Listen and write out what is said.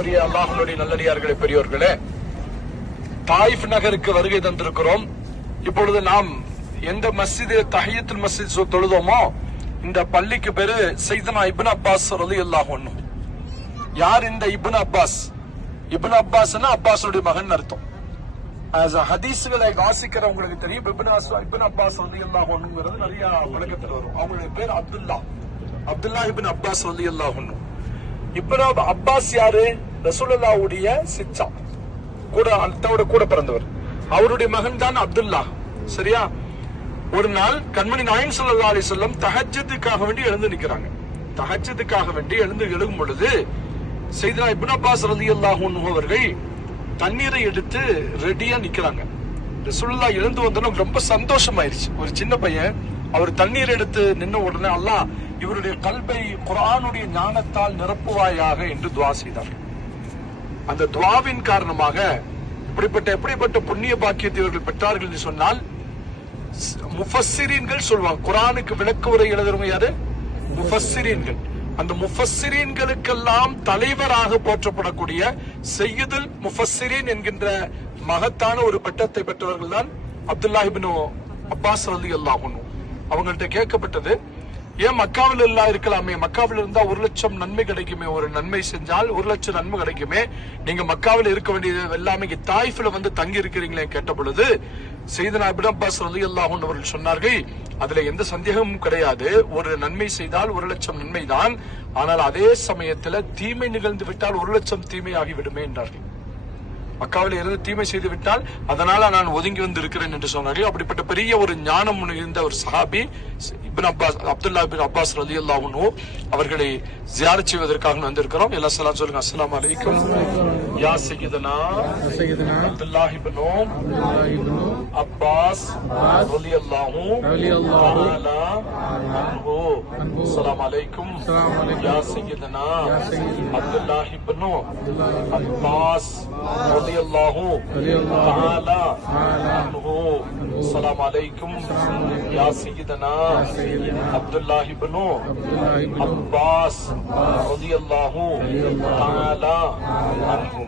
பெரிய அல்லாஹனுடைய நல்லடியார்களே பெரியோர்களே தாயிஃப் நகருக்கு வருகை தந்திருக்கிறோம். இப்பொழுது நாம் எந்த மஸ்ஜிது தஹியத்துல் மஸ்ஜித் தொழுதோமோ இந்த பள்ளிக்கு பேரு சைதனா இபின் அப்பாஸ் ரலியல்லாஹு அன்ஹு. யார் இந்த இபின் அப்பாஸ்? இபின் அப்பாஸ்னா அப்பாஸுடைய மகன் அர்த்தம். As ஹதீஸ்களை வாசிக்கிறவங்களுக்கு தெரியும். இபின் அஸ் இப்னு அப்பாஸ் ரலியல்லாஹு அன்ஹுங்கிறது நிறைய வழக்கத்தில் வரும். அவங்களுடைய பேர் அப்துல்லா. அப்துல்லா இபின் அப்பாஸ் ரலியல்லாஹு அன்ஹு. இப்னு அப்பாஸ் யாரு? ரசூலுல்லாஹ்வுடைய சிச்சா கூட அத்தோட கூட பிறந்தவர். அவருடைய மகன் தான் அப்துல்லா. சரியா? ஒரு நாள் கண்மணி நாயன் ஸல்லல்லாஹு அலி சொல்லம் தஹஜ்ஜுதுக்காக வேண்டி எழுந்து நிக்கிறாங்க தஹஜ்ஜுதுக்காக வேண்டி எழுந்து எழுகும் பொழுது செய்தா இப்னு அப்பாஸ் ரலியல்லாஹு அன்ஹு அவர்கள் தண்ணீரை எடுத்து ரெடியா நிக்கிறாங்க. ரசூல்லா எழுந்து வந்தோன்னு ரொம்ப சந்தோஷமாயிருச்சு. ஒரு சின்ன பையன் அவர் தண்ணீர் எடுத்து நின்ன உடனே அல்லாஹ் இவருடைய கல்வை குரானுடைய ஞானத்தால் நிரப்புவாயாக என்று துவா செய்தார்கள் அந்த துவாவின் காரணமாக இப்படிப்பட்ட எப்படிப்பட்ட புண்ணிய பாக்கியத்தை இவர்கள் பெற்றார்கள் என்று சொன்னால் முஃபஸ்ஸிரீன்கள் சொல்லுவாங்க குரானுக்கு விளக்க உரை எழுதுறவங்க யாரு? முஃபஸ்ஸிரீன்கள். அந்த முஃபஸ்ஸிரீன்களுக்கெல்லாம் தலைவராக போற்றப்படக்கூடிய செய்யுதல் முஃபஸ்ஸிரீன் என்கின்ற மகத்தான ஒரு பட்டத்தை பெற்றவர்கள் தான் அப்துல்லாஹிபின் அப்பாஸ் ரலியல்லாஹு அல்லாஹ் அவங்கள்ட்ட கேட்கப்பட்டது ஏன் மக்காவில் எல்லாம் இருக்கலாமே? மக்காவில் இருந்தா ஒரு லட்சம் நன்மை கிடைக்குமே. ஒரு நன்மை செஞ்சால் ஒரு லட்சம் நன்மை கிடைக்குமே. நீங்க மக்காவில் இருக்க வேண்டியது எல்லாமே இங்க தாய்ஃபில் வந்து தங்கி இருக்கிறீங்களே கேட்ட பொழுது செய்தனா இப்னு அப்பாஸ் ரலியல்லாஹு அன்ஹு அவர்கள் சொன்னார்கள் அதுல எந்த சந்தேகமும் கிடையாது. ஒரு நன்மை செய்தால் ஒரு லட்சம் நன்மை தான். ஆனால் அதே சமயத்துல தீமை நிகழ்ந்து விட்டால் ஒரு லட்சம் தீமையாகி விடுமே என்றார்கள். மக்காவில் இருந்து தீமை செய்து விட்டால் அதனால நான் ஒதுங்கி வந்து இருக்கிறேன் என்று சொன்னார்கள். அப்படிப்பட்ட பெரிய ஒரு ஞானம் இருந்த ஒரு சஹாபி Ibn Abbas Abdullah bin Abbas ரலி அல்லாஹூ அவர்களை ஜியார செய்வதற்காக வந்திருக்கிறோம். எல்லா சலாம் சொல்லுங்க. அஸ்லாம் வலைக்கும் யா செய்யுதனா அப்துல்லாஹிபனோ عباس رضی اللہ عنہ۔ السلام علیکم۔ یا سیدنا عبداللہ ابن عباس رضی اللہ عنہ۔ السلام علیکم۔ یا سیدنا عبداللہ ابن عباس رضی اللہ تعالی عنہ۔